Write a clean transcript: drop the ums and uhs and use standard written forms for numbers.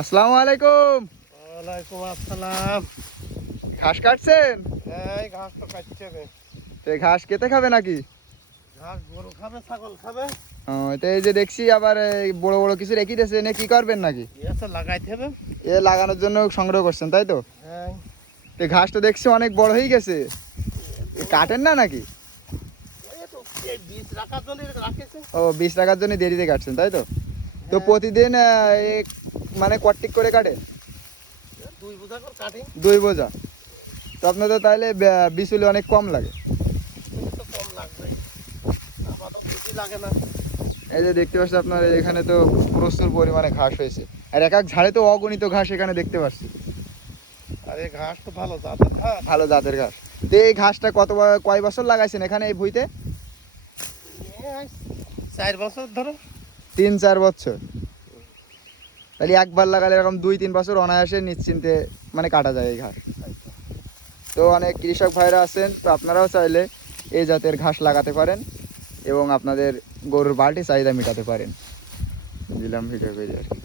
আসসালামু আলাইকুম। ওয়ালাইকুম আসসালাম। ঘাস কাটছেন? এই ঘাস তো কাটতে হবে। তো এই ঘাস কেটে খাবে নাকি? ঘাস গরু খাবে, ছাগল খাবে। তো এই যে দেখছি আবার এই বড় বড় কিছু রেখে দিয়েছে, এনে কি করবেন নাকি? তো লাগাইতে হবে। এ লাগানোর জন্য সংগ্রহ করছেন তাই তো? হ্যাঁ, তো এই ঘাস তো দেখছি অনেক বড় হয়ে গেছে, কাটেন না নাকি? এই তো এই বীজ রাখার জন্য রাখেছে। ও, বীজ রাখার জন্য দেরিতে কাটছেন তাই তো? তো হ্যাঁ। প্রতিদিন মানে কট্টিক করে কাটে? 2 বোঝা করে কাটি। 2 বোঝা? তো আপনার তো তাহলে বিচুলি অনেক কম লাগে। তো কম লাগবে, আবার তো বেশি লাগে না। এই যে দেখতে পাচ্ছি আপনার এখানে তো প্রচুর পরিমাণে ঘাস হয়েছে, আর এক এক ঝাড়ে তো অগণিত ঘাস এখানে দেখতে পাচ্ছি। আর এই ঘাস তো ভালো জাতের ঘাস। ভালো জাতের ঘাস। তো এই ঘাসটা কয় বছর লাগাইছেন এখানে এই ভুঁইতে? এই 4 বছর ধরো। 3-4 বছর? তাহলে একবার লাগালে এরকম 2-3 বছর অনায়াসে নিশ্চিন্তে মানে কাটা যায় এই ঘাস। তো অনেক কৃষক ভাইরা আছেন, তো আপনারাও চাইলে এই জাতের ঘাস লাগাতে পারেন এবং আপনাদের গরুর বাড়তি চাহিদা মেটাতে পারেন। দিলাম ভিডিও করে আর কি।